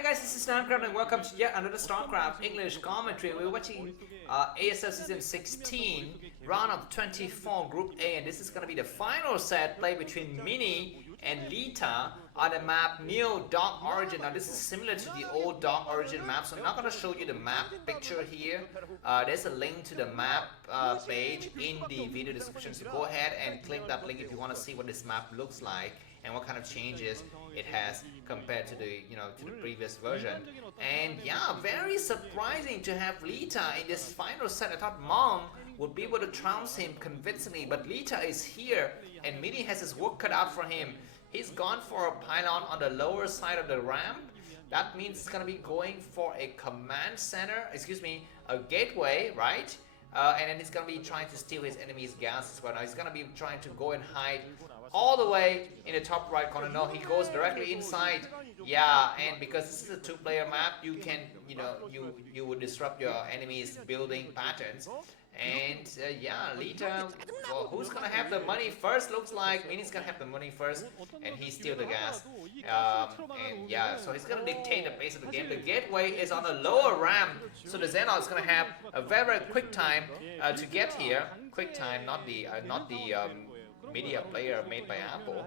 Hi guys, this is Starcraft and welcome to yet another Starcraft English commentary. We're watching ASL Season 16, round of 24, Group A, and this is going to be the final set play between Mini and Leta on the map Neo Dark Origin. Now this is similar to the old Dark Origin map, so I'm not going to show you the map picture here. There's a link to the map page in the video description, so go ahead and click that link if you want to see what this map looks like and what kind of changes it has compared to the previous version. And yeah, very surprising to have Leta in this final set. I thought Mong would be able to trounce him convincingly, but Leta is here and Mini has his work cut out for him. He's gone for a pylon on the lower side of the ramp. That means it's gonna be going for a command center, a gateway, right? And then he's gonna be trying to steal his enemy's gas as well. Now he's gonna be trying to go and hide all the way in the top right corner. No, he goes directly inside. Yeah, and because this is a two-player map, you can, you would disrupt your enemy's building patterns. And yeah, Leta, well, who's gonna have the money first? Looks like Mini's gonna have the money first, and he steal the gas. And yeah, so he's gonna dictate the pace of the game. The gateway is on the lower ramp, so the Zelle is gonna have a very quick time to get here. Quick time, not the media player made by Apple.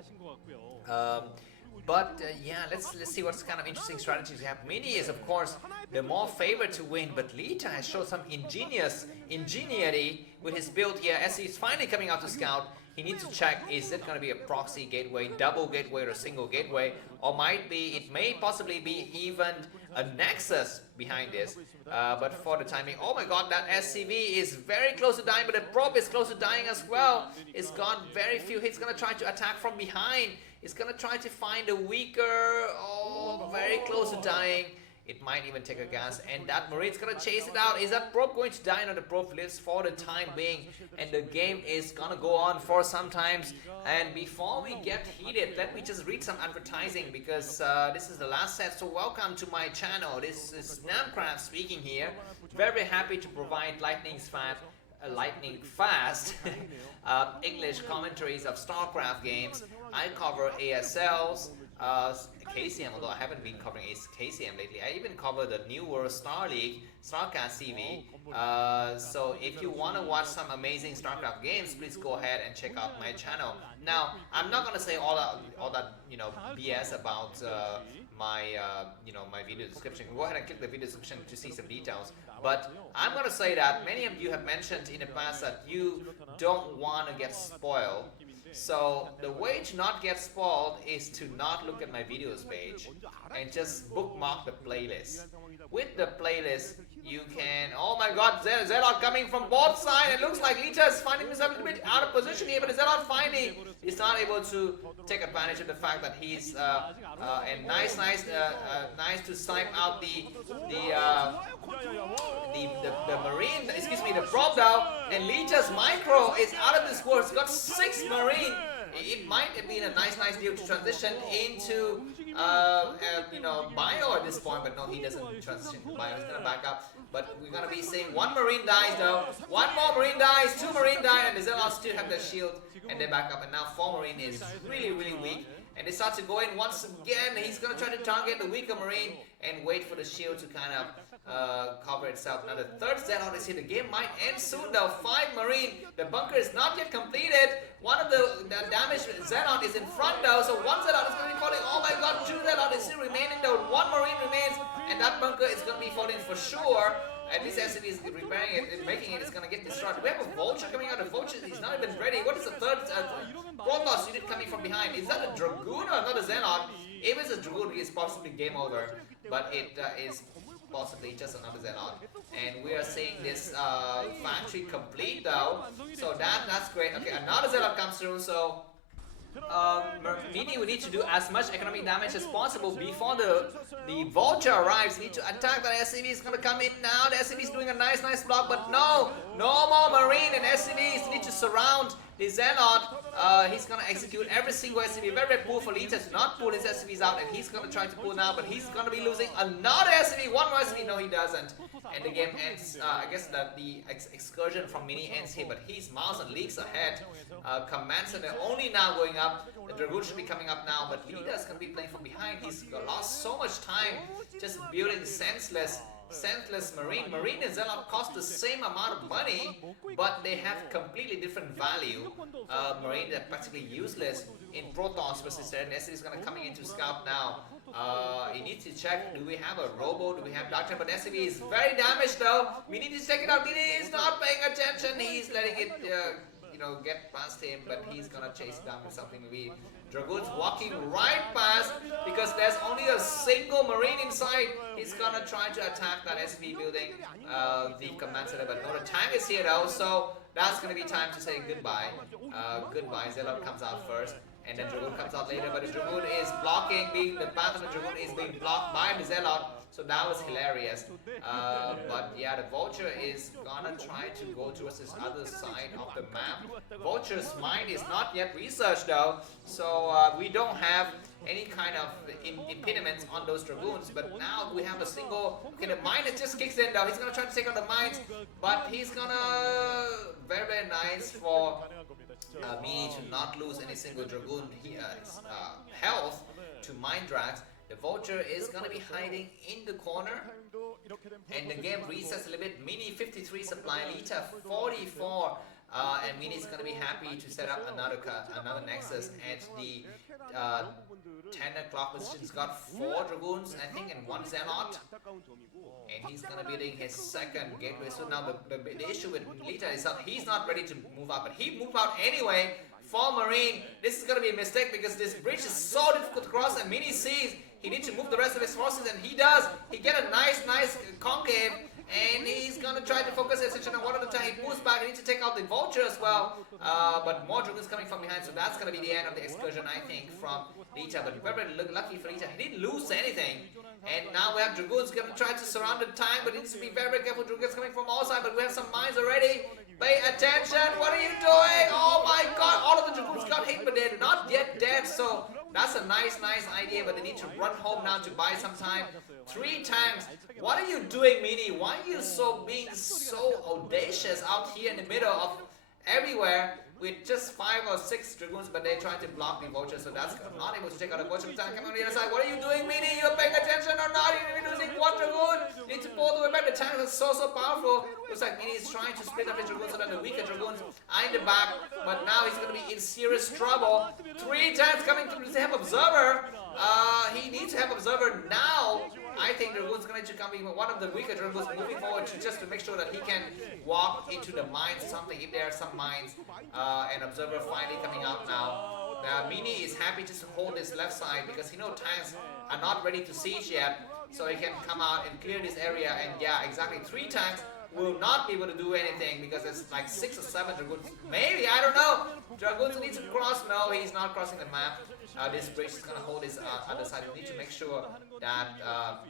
Yeah, let's see what kind of interesting strategies we have. Mini is of course the more favored to win, but Leta has shown some ingenuity with his build here as he's finally coming out to scout. He needs to check, is it going to be a proxy gateway, double gateway, or a single gateway, or it may possibly be even a nexus behind this. But for the timing, oh my god, that SCV is very close to dying, but the probe is close to dying as well. It's got very few hits. Going to try to attack from behind. It's going to try to find a weaker, very close to dying. It might even take a gas, and that Marine's gonna chase it out. Is that probe going to die? No, the probe lives for the time being, and the game is gonna go on for some times. And before we get heated, let me just read some advertising, because this is the last set. So welcome to my channel. This is Namcraft speaking here. Very happy to provide lightning fast English commentaries of Starcraft games. I cover ASLs, KCM, although I haven't been covering KCM lately. I even cover the newer Star League, Starcast CV. So if you want to watch some amazing Starcraft games, please go ahead and check out my channel. Now, I'm not gonna say all that BS about my video description. Go ahead and click the video description to see some details. But I'm gonna say that many of you have mentioned in the past that you don't want to get spoiled. So the way to not get spoiled is to not look at my videos page and just bookmark the playlist. With the playlist, you can, oh my god, Zelle coming from both sides. It looks like Leta is finding himself a little bit out of position here, but Zelle finding is not able to take advantage of the fact that he's and nice to snipe out the Marine, the probe down, and Leta's micro is out of this world. He's got 6 Marine. It might have been a nice deal to transition into bio at this point, but no, he doesn't transition to bio. He's gonna back up, but we're gonna be seeing 1 Marine dies though, 1 more Marine dies, 2 Marine die, and the Zelle still have the shield, and they back up, and now 4 Marine is really weak. And they start to go in once again. He's going to try to target the weaker Marine and wait for the shield to kind of cover itself. Now the third Zelle is here. The game might end soon though. 5 Marine. The bunker is not yet completed. One of the damaged Zelle is in front though. So 1 Zelle is going to be falling. Oh my god, 2 Zelle is still remaining though. 1 Marine remains. And that bunker is going to be falling for sure. At least SCV is repairing it and making it's going to get destroyed. We have a Vulture coming out. The Vulture is not even ready. What is the third Protoss unit coming from behind? Is that a Dragoon or not a Xenon? If it's a Dragoon, it's possibly game over. But it is possibly just another Xenon. And we are seeing this factory complete though. So that's great. Okay, another Xenon comes through. So Mini will need to do as much economic damage as possible before the Vulture arrives. Need to attack. That SCV is gonna come in now. The SCV is doing a nice block, but no more Marine, and SCVs need to surround The Zealot, he's gonna execute every single SCV. Very, very poor for Leta to not pull his SCVs out, and he's gonna try to pull now, but he's gonna be losing another SCV. One more SCV, no he doesn't. And the game ends, I guess that the excursion from Mini ends here, but he's miles and leagues ahead. Command Center only now going up. The Dragoon should be coming up now, but Leta's gonna be playing from behind. He's lost so much time just building senseless Marine. Marine and Zealot cost the same amount of money, but they have completely different value. Marine are practically useless in Protoss versus Serenity is gonna coming into scout now. You need to check, do we have a Robo, do we have Dark Time, but SCV is very damaged though. We need to check it out. Mini is not paying attention, he's letting it get past him, but he's gonna chase it down with something. Maybe Dragoon's walking right past because there's only a single Marine inside. He's gonna try to attack that SV building, the command center, but no, the tank is here though, so that's gonna be time to say goodbye. Goodbye. Zealot comes out first, and then Dragoon comes out later, but the Dragoon is blocking, the path of the Dragoon is being blocked by the Zealot. So that was hilarious. But yeah, the Vulture is gonna try to go towards this other side of the map. Vulture's mind is not yet researched though, so we don't have any kind of impediments on those Dragoons. But now we have a single. Okay, the mine just kicks in though. He's gonna try to take out the mines, but he's gonna very, very nice for me to not lose any single Dragoon health to mine drags. The Vulture is gonna be hiding in the corner, and the game resets a little bit. Mini 53 supply, Leta 44, and Mini is gonna be happy to set up another Nexus at the 10 o'clock position. He's got 4 Dragoons, I think, and 1 Zealot, and he's gonna be doing his second gateway. So now the issue with Leta is that he's not ready to move out, but he moved out anyway. For Marine, this is gonna be a mistake because this bridge is so difficult to cross, and Mini sees he needs to move the rest of his forces, and he does. He get a nice concave, and he's gonna try to focus his attention on one of the time. He moves back. He needs to take out the Vulture as well, but more Dragoons coming from behind, so that's gonna be the end of the excursion, I think, from Leta. But very, very lucky for Leta, he didn't lose anything. And now we have Dragoons gonna try to surround the tank, but needs to be very, very careful. Dragoons coming from all sides, but we have some mines already. Pay attention, what are you doing? Oh my god, all of the Dragoons got hit, but they're not yet dead, so that's a nice idea, but they need to run home now to buy some time. 3 tanks, what are you doing, Mini? Why are you being so audacious out here in the middle of everywhere with just 5 or 6 Dragoons, but they're trying to block the Vulture, so that's not able to take out the Vulture. Come on the other side, what are you doing, Mini? You're paying attention or not? You're losing 1 Dragoon. You need to pull the way back. The tank is so powerful. Looks like Mini is trying to split up his Dragoons so that the weaker Dragoons are in the back, but now he's going to be in serious trouble. 3 tanks coming to have Observer. He needs to have Observer now. I think Dragoon's going to come in one of the weaker Dragoons moving forward just to make sure that he can walk into the mines or something if there are some mines. And Observer finally coming out now. Mini is happy just to hold this left side because he knows tanks are not ready to siege yet. So he can come out and clear this area, and yeah, exactly 3 tanks will not be able to do anything because it's like 6 or 7 Dragoons. Maybe, I don't know. Dragoons need to cross. No, he's not crossing the map. This bridge is going to hold his other side. We need to make sure that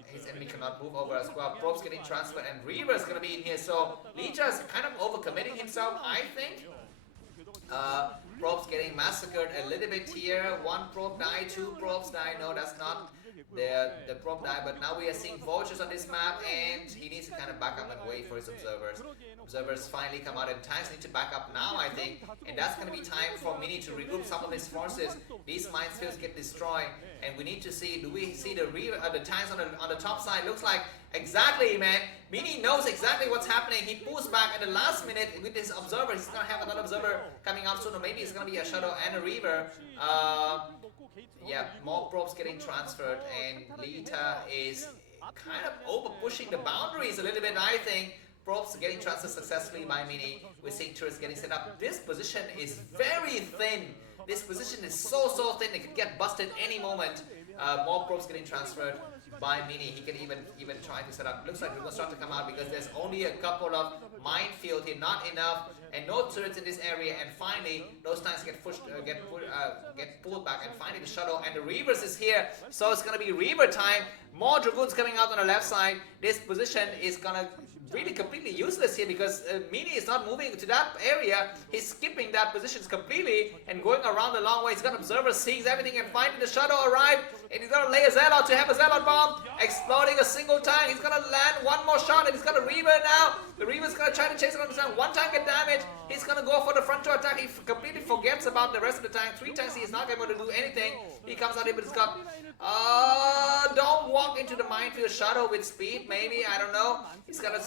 his enemy cannot move over as well. Probe's getting transferred, and Reaver is going to be in here. So Leta is kind of overcommitting himself, I think. Probe's getting massacred a little bit here. 1 probe die, 2 probes die. No, that's not the probe die, but now we are seeing Vultures on this map, and he needs to kind of back up and wait for his Observers. Observers finally come out, and tanks need to back up now, I think, and that's going to be time for Mini to regroup some of his forces. These minefields get destroyed, and we need to see, do we see the tanks on the top side? Looks like, exactly, man, Mini knows exactly what's happening. He pulls back at the last minute with his Observer. He's going to have another Observer coming out soon, or maybe it's going to be a Shuttle and a Reaver. Yeah, more probes getting transferred, and Leta is kind of over pushing the boundaries a little bit, I think. Probes getting transferred successfully by Mini. We're seeing turrets getting set up. This position is very thin. This position is so thin it could get busted any moment. More probes getting transferred by Mini. He can even try to set up. Looks like we're going to start to come out because there's only a couple of minefield here, not enough, and no turrets in this area. And finally, those tanks get pulled back, and finally the Shuttle and the Reavers is here. So it's going to be Reaver time. More Dragoons coming out on the left side. This position is going to really completely useless here because Mini is not moving to that area. He's skipping that positions completely and going around the long way. He's got observers, sees everything, and finding the shuttle arrive. And he's gonna lay a Zelle to have a Zelle bomb, exploding a single tank. He's gonna land one more shot, and he's got a Reaver now. The Reaver's gonna try to chase around the tank. One tank get damaged. He's gonna go for the front to attack. He completely forgets about the rest of the tank. 3 tanks, he is not able to do anything. He comes out here, but he's got. Don't walk into the minefield shuttle with speed. Maybe, I don't know. He's gonna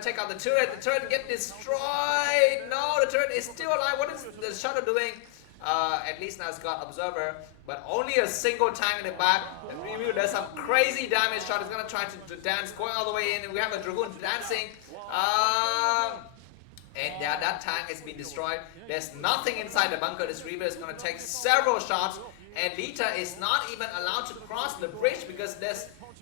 take out the turret. The turret get destroyed. No, the turret is still alive. What is the shuttle doing? At least now it's got observer, but only a single tank in the back. The Review does some crazy damage shot. It's gonna try to dance, going all the way in, and we have a Dragoon dancing. And yeah, that tank has been destroyed. There's nothing inside the bunker. This Reaver is gonna take several shots, and Leta is not even allowed to cross the bridge because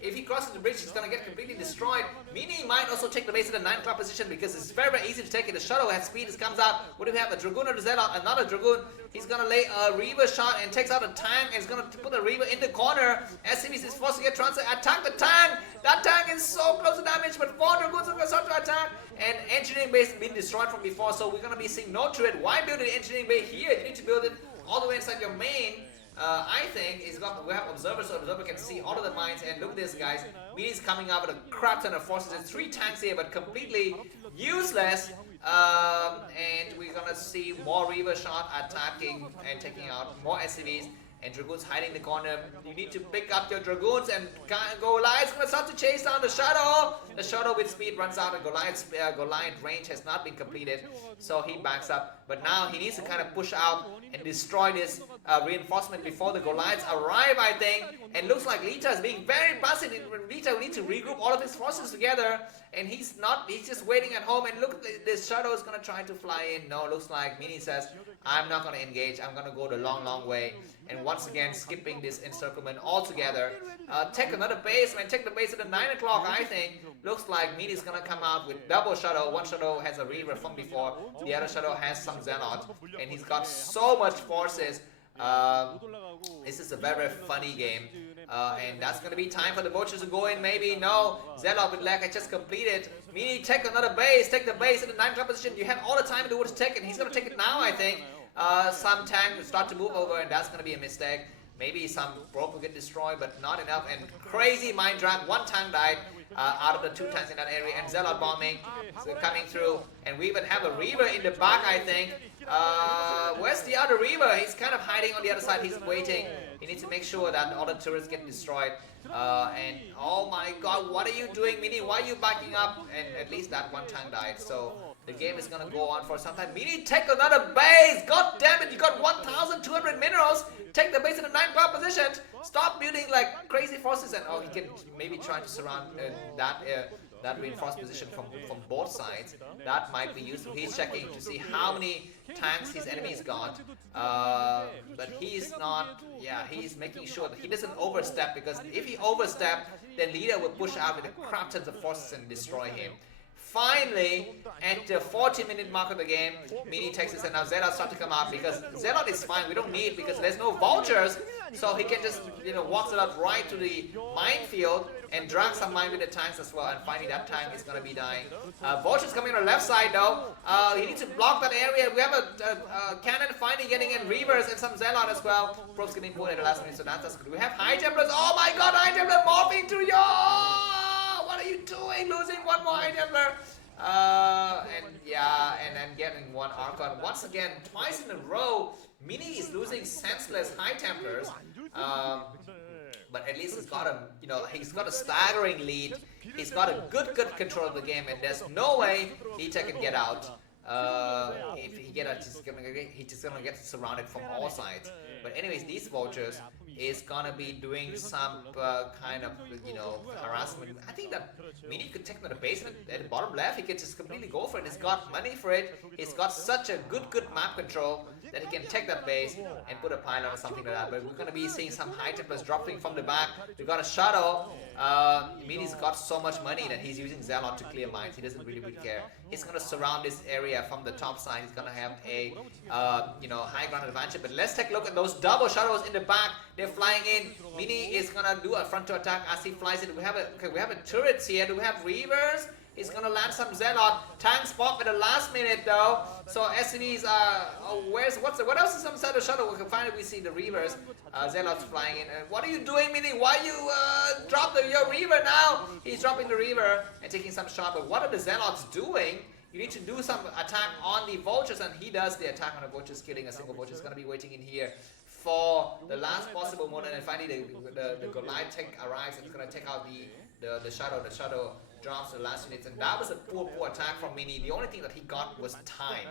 if he crosses the bridge, he's gonna get completely destroyed. Mini might also take the base at the 9 o'clock position because it's very, very easy to take it. The shuttle has speed, it comes out. What do we have? A Dragoon or the Zelle? Another Dragoon. He's gonna lay a Reaver shot and takes out a tank and is gonna put the Reaver in the corner. SCVs is forced to get transferred. Attack the tank! That tank is so close to damage, but 4 Dragoons are gonna start to attack. And engineering base has been destroyed from before, so we're gonna be seeing no turret. Why build an engineering base here? You need to build it all the way inside your main. I think we have observers, so observer can see all of the mines. And look at this, guys. Mini's coming up with a crap ton of forces. There's 3 tanks here, but completely useless. And we're gonna see more Reaver shot attacking and taking out more SCVs. And Dragoons hiding in the corner. You need to pick up your Dragoons, and Goliath's gonna start to chase down the shuttle. The shuttle with speed runs out, and Goliath range has not been completed, so he backs up. But now he needs to kind of push out and destroy this reinforcement before the Goliaths arrive, I think. And looks like Leta is being very passive. Leta will need to regroup all of his forces together, and he's just waiting at home. And look, this shuttle is gonna try to fly in. No, looks like Mini says, I'm not gonna engage. I'm gonna go the long way. And once again, skipping this encirclement altogether. Take another base, man. Take the base at the 9 o'clock, I think. Looks like Mini's gonna come out with double shuttle. One shuttle has a Reaver from before. The other shuttle has some Zealot. And he's got so much forces. This is a very, very funny game. And that's gonna be time for the vultures to go in. Maybe no. Zelle with lag I just completed. Mini, take another base. Take the base in the 9 o'clock position. You have all the time in the world to take it. He's gonna take it now, I think. Some tank will start to move over, and that's gonna be a mistake. Maybe some probe will get destroyed, but not enough. And crazy mine drag. 1 tank died out of the 2 tanks in that area, and Zelle bombing coming through. And we even have a Reaver in the back, I think. Where's the other Reaver? He's kind of hiding on the other side. He's waiting. He needs to make sure that all the turrets get destroyed. And oh my god, what are you doing, Mini? Why are you backing up? And at least that 1 tank died. So the game is gonna go on for some time. Mini, take another base! God damn it, you got 1,200 minerals! Take the base in the 9 o'clock position! Stop building like crazy forces, and oh, he can maybe try to surround that reinforced position from both sides. That might be useful. He's checking to see how many tanks his enemies got. But he's not, he's making sure that he doesn't overstep, because if he overstep, then Leta will push out with a crap tons of forces and destroy him. Finally, at the 40-minute mark of the game, Mini takes this, and now Zelle start to come out, because Zelle is fine. We don't need, because there's no vultures, so he can just walk Zelle right to the minefield and drag some mine with the tanks as well. And finally, that tank is gonna be dying. Vultures coming on the left side though. He needs to block that area. We have a cannon finally getting in Reavers and some Zelle as well. Probes getting pulled at the last minute, so that's good. We have High Templars. Oh my god, High Templar morphing to you! What are you doing? Losing 1 more High Templar. And then getting 1 Archon. Once again, twice in a row, Mini is losing senseless High Templars. But at least he's got he's got a staggering lead. He's got a good control of the game, and there's no way Leta can get out. If he get out, he's just gonna get surrounded from all sides. But anyways, these vultures is gonna be doing some kind of harassment. I think that Mini could take the base at the bottom left. He could just completely go for it. He's got money for it. He's got such a good map control that he can take that base and put a pylon or something like that. But we're gonna be seeing some High Templars dropping from the back. We got a shuttle. Mini's got so much money that he's using Zelle to clear mines. He doesn't really care. He's gonna surround this area from the top side. He's gonna have a high ground advantage. But let's take a look at those double shuttles in the back. They're flying in. Mini is gonna do a front to attack as he flies in. We have a turrets here. Do we have Reavers? He's gonna land some Zealot. Tanks pop at the last minute though. So SCVs what else is inside the shuttle? Finally we see the Reavers. Zealots flying in. What are you doing, Mini? Why you drop your Reaver now? He's dropping the Reaver and taking some shot. But what are the Zealots doing? You need to do some attack on the Vultures, and he does the attack on the Vultures, killing a single Vulture. He's gonna be waiting in here for the last possible moment, and finally the Goliath tank arrives and it's gonna take out the Shadow. The Shadow drops the last units, and that was a poor attack from Mini. The only thing that he got was time.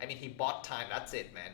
I mean, he bought time. That's it, man.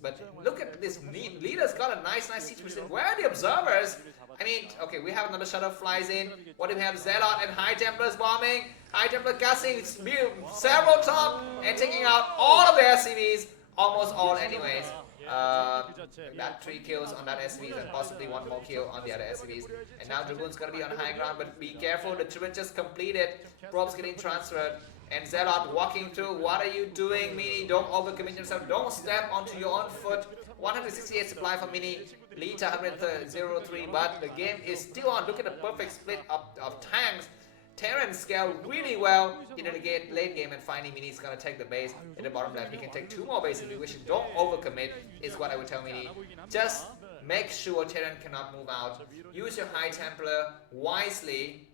But look at this. Leta's got a nice siege position. Where are the observers? I mean, okay, we have another Shadow flies in. What do we have? Zealot and High Templars bombing. High Templar gassing several times and taking out all of the SCVs. Almost all, anyways. That 3 kills on that SCVs and possibly 1 more kill on the other SCVs. And now Dragoon's gonna be on high ground, but be careful. The turret just completed. Probes getting transferred. And Zealot walking through. What are you doing, Mini? Don't overcommit yourself. Don't step onto your own foot. 168 supply for Mini. Leta 103, but the game is still on. Look at the perfect split of tanks. Terran scale really well in the late game, and finally Mini is gonna take the base in the bottom left. He can take 2 more bases if you wish. Don't overcommit is what I would tell Mini. Just make sure Terran cannot move out. Use your High Templar wisely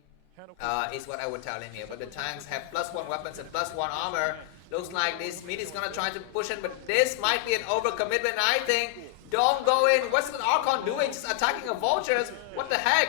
is what I would tell him here. But the tanks have +1 weapons and +1 armor. Looks like this Mini is gonna try to push in, but this might be an overcommitment, I think. Don't go in. What's the Archon doing? Just attacking the Vultures? What the heck?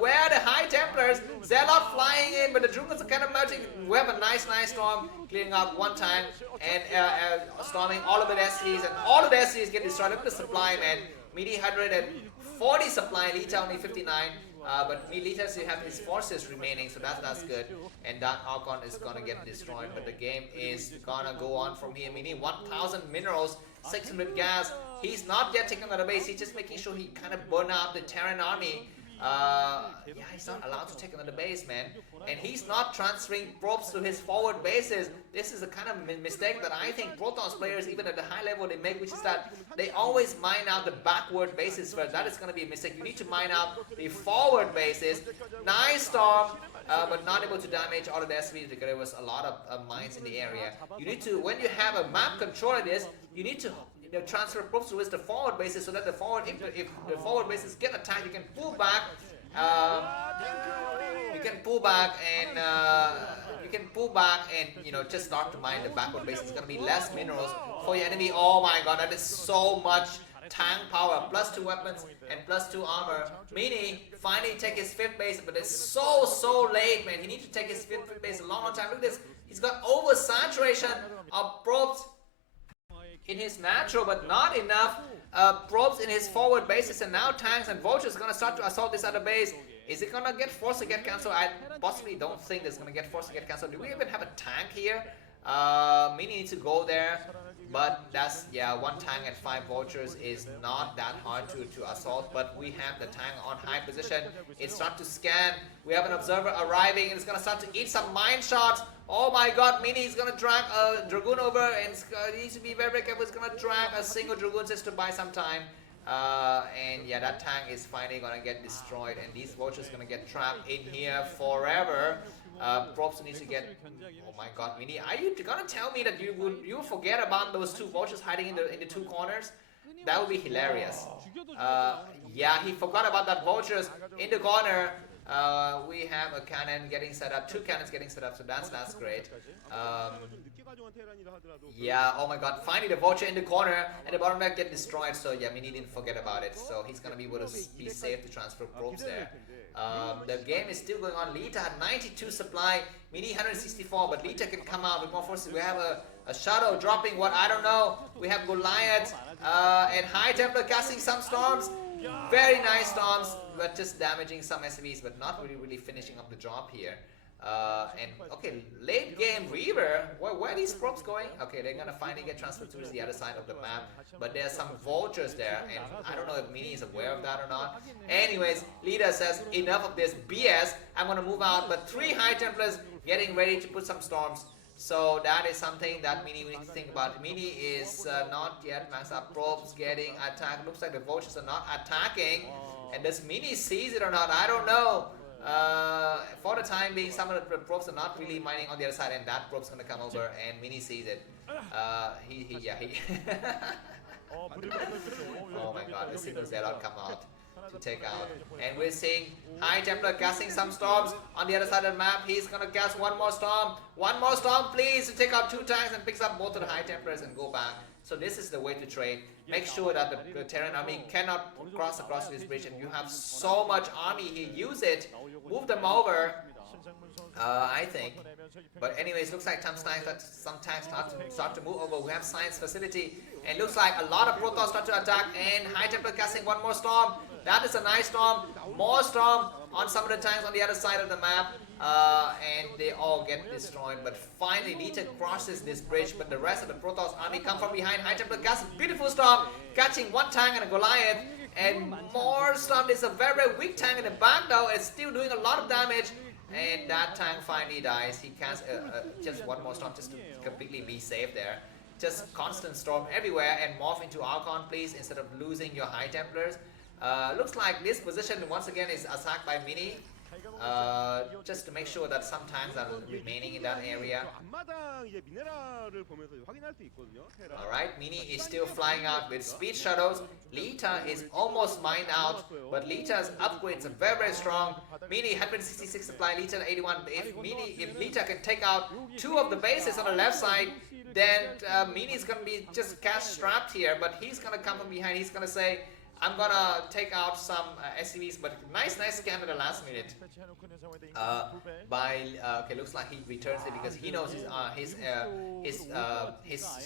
Where are the High Templars? Zealot flying in, but the Dragons are kind of merging. We have a nice storm, clearing up 1 time and storming all of the SCVs, and all of the SCVs get destroyed. Look at the supply, man. Midi 140 supply, Leta only 59. But Leta still have his forces remaining, so that's good. And that Archon is gonna get destroyed, but the game is gonna go on from here. Mini 1000 minerals, 600 gas. He's not yet taking another base. He's just making sure he kind of burn out the Terran army. Yeah, he's not allowed to take another base, man. And he's not transferring probes to his forward bases. This is a kind of mistake that I think Protoss players, even at the high level, they make, which is that they always mine out the backward bases first. That is going to be a mistake. You need to mine out the forward bases. Nice storm, but not able to damage all of the SCVs because there was a lot of mines in the area. You need to, when you have a map control of this, you need to transfer probes towards the forward bases so that the forward, if the forward bases get attacked, you can pull back. You can pull back and you know, just start to mine the backward base. It's gonna be less minerals for your enemy. Oh my god, that is so much tank power. +2 weapons and +2 armor. Mini finally take his 5th base, but it's so late, man. He needs to take his 5th base a long time. Look at this. He's got oversaturation of probes in his natural, but not enough probes in his forward bases, and now tanks and vultures are gonna start to assault this other base. Is it gonna get forced to get cancelled? I possibly don't think it's gonna get forced to get cancelled. Do we even have a tank here? Mini needs to go there, but that's, yeah, 1 tank and 5 vultures is not that hard to assault, but we have the tank on high position. It's start to scan. We have an observer arriving, and it's gonna start to eat some mine shots. Oh my god, Mini is gonna drag a Dragoon over, and he needs to be very careful. It's gonna drag a single Dragoon just to buy some time. And yeah, that tank is finally gonna get destroyed, and these vultures gonna get trapped in here forever. Probes need to get. Oh my god, Mini, are you gonna tell me that you forget about those 2 vultures hiding in the 2 corners? That would be hilarious. Yeah, he forgot about that vultures in the corner. We have a cannon getting set up, 2 cannons getting set up, so that's great. Yeah, oh my god, finally the vulture in the corner and the bottom deck get destroyed, so yeah, Mini didn't forget about it, so he's gonna be able to be safe to transfer probes there. The game is still going on. Leta had 92 supply, Mini 164, but Leta can come out with more forces. We have a Shadow dropping what, I don't know. We have Goliath and High Templar casting some storms. Very nice storms, but just damaging some SCVs, but not really finishing up the job here. And okay, late game Reaver, where are these probes going? Okay, they're gonna finally get transferred to the other side of the map, but there's some vultures there, and I don't know if Mini is aware of that or not. Anyways, Leta says enough of this BS, I'm gonna move out, but 3 High Templars getting ready to put some storms. So that is something that Mini needs to think about. Mini is not yet maxed up. Probes getting attacked. Looks like the vultures are not attacking. And does Mini seize it or not? I don't know. For the time being, some of the probes are not really mining on the other side, and that probe's gonna come over, and Mini sees it. He oh my god, the single Zelle come out to take out. And we're seeing High Templar casting some storms on the other side of the map. He's gonna cast one more storm. One more storm, please, to take out 2 tanks and picks up both of the High Templars and go back. So this is the way to trade. Make sure that the Terran army cannot cross across this bridge, and you have so much army here. Use it. Move them over. I think. But anyways, looks like some tanks start to move over. We have science facility, and looks like a lot of Protoss start to attack, and High Templar casting one more storm. That is a nice storm. More storm on some of the tanks on the other side of the map, and they all get destroyed. But finally, Leta crosses this bridge, but the rest of the Protoss army come from behind. High Templar casts a beautiful storm, catching 1 tank and a Goliath, and more storm. There's a very, very weak tank in the back though. It's still doing a lot of damage. And that tank finally dies. He casts just 1 more storm just to completely be safe there. Just constant storm everywhere, and morph into Archon, please, instead of losing your High Templars. Looks like this position once again is attacked by Mini. Just to make sure that some tanks are remaining in that area. Alright, Mini is still flying out with speed shuttles. Leta is almost mined out, but Leta's upgrades are very, very strong. Mini 166 supply, Leta 81. If Leta can take out 2 of the bases on the left side, then Mini is gonna be just cash strapped here, but he's gonna come from behind. He's gonna say, I'm gonna take out some SCVs, but nice scan at the last minute. Okay, looks like he returns it because he knows his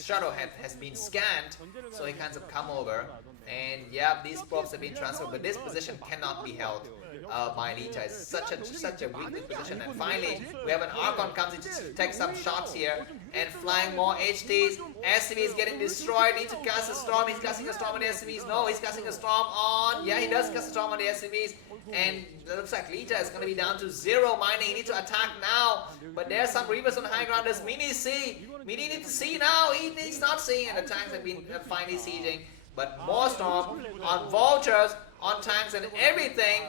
shuttle has been scanned, so he kind of come over. And yeah, these probes have been transferred, but this position cannot be held by Leta. It's such a weak position. And finally, we have an Archon comes in to take some shots here, and flying more HTs. SCV is getting destroyed. Needs to cast a storm. He's casting a storm on the SCVs. No, he's casting a storm on. Yeah, he does cast a storm on the SCVs. And it looks like Leta is going to be down to 0 mining. He needs to attack now. But there's some Reavers on the high ground. Does Mini see? Mini needs to see now. He's not seeing, and the tanks have been finally sieging. But more storm on vultures, on tanks and everything.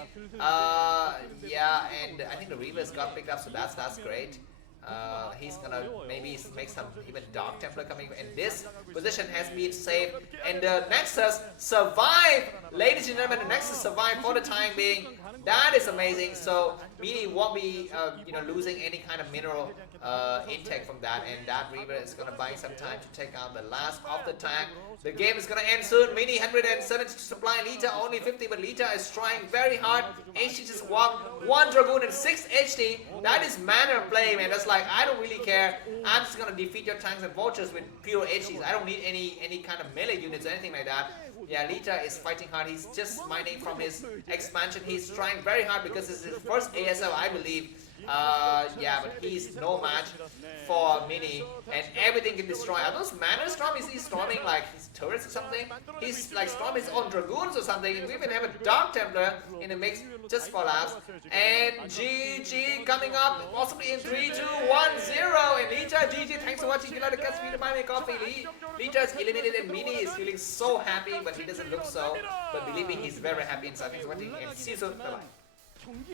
Yeah, and I think the Reavers got picked up, so that's great. He's gonna maybe make some even Dark Templar coming, and this position has been saved, and the Nexus survived. Ladies and gentlemen, the Nexus survived for the time being. That is amazing. So Mini won't be losing any kind of mineral intake from that, and that Reaver is gonna buy some time to take out the last of the tank. The game is gonna end soon. Mini 170 to supply, Leta only 50, but Leta is trying very hard. HT just walked 1 Dragoon and 6 HT. That is manner play, man. That's like, I don't really care. I'm just gonna defeat your tanks and vultures with pure HTs. I don't need any kind of melee units or anything like that. Yeah, Leta is fighting hard. He's just mining from his expansion. He's trying very hard because it's his first ASL, I believe. Yeah, but he's no match for Mini, and everything can destroy. Are those mana storm? Is he storming like his turrets or something? He's like storming his own dragoons or something, and we even have a Dark Templar in the mix just for laughs. And GG coming up, possibly in 3, 2, 1, 0. And Leta, GG, thanks for watching. You like the cuts, feed buy me coffee. Leta is eliminated, and Mini is feeling so happy, but he doesn't look so. But believe me, he's very happy, and so thanks for watching, and see you soon. Bye bye.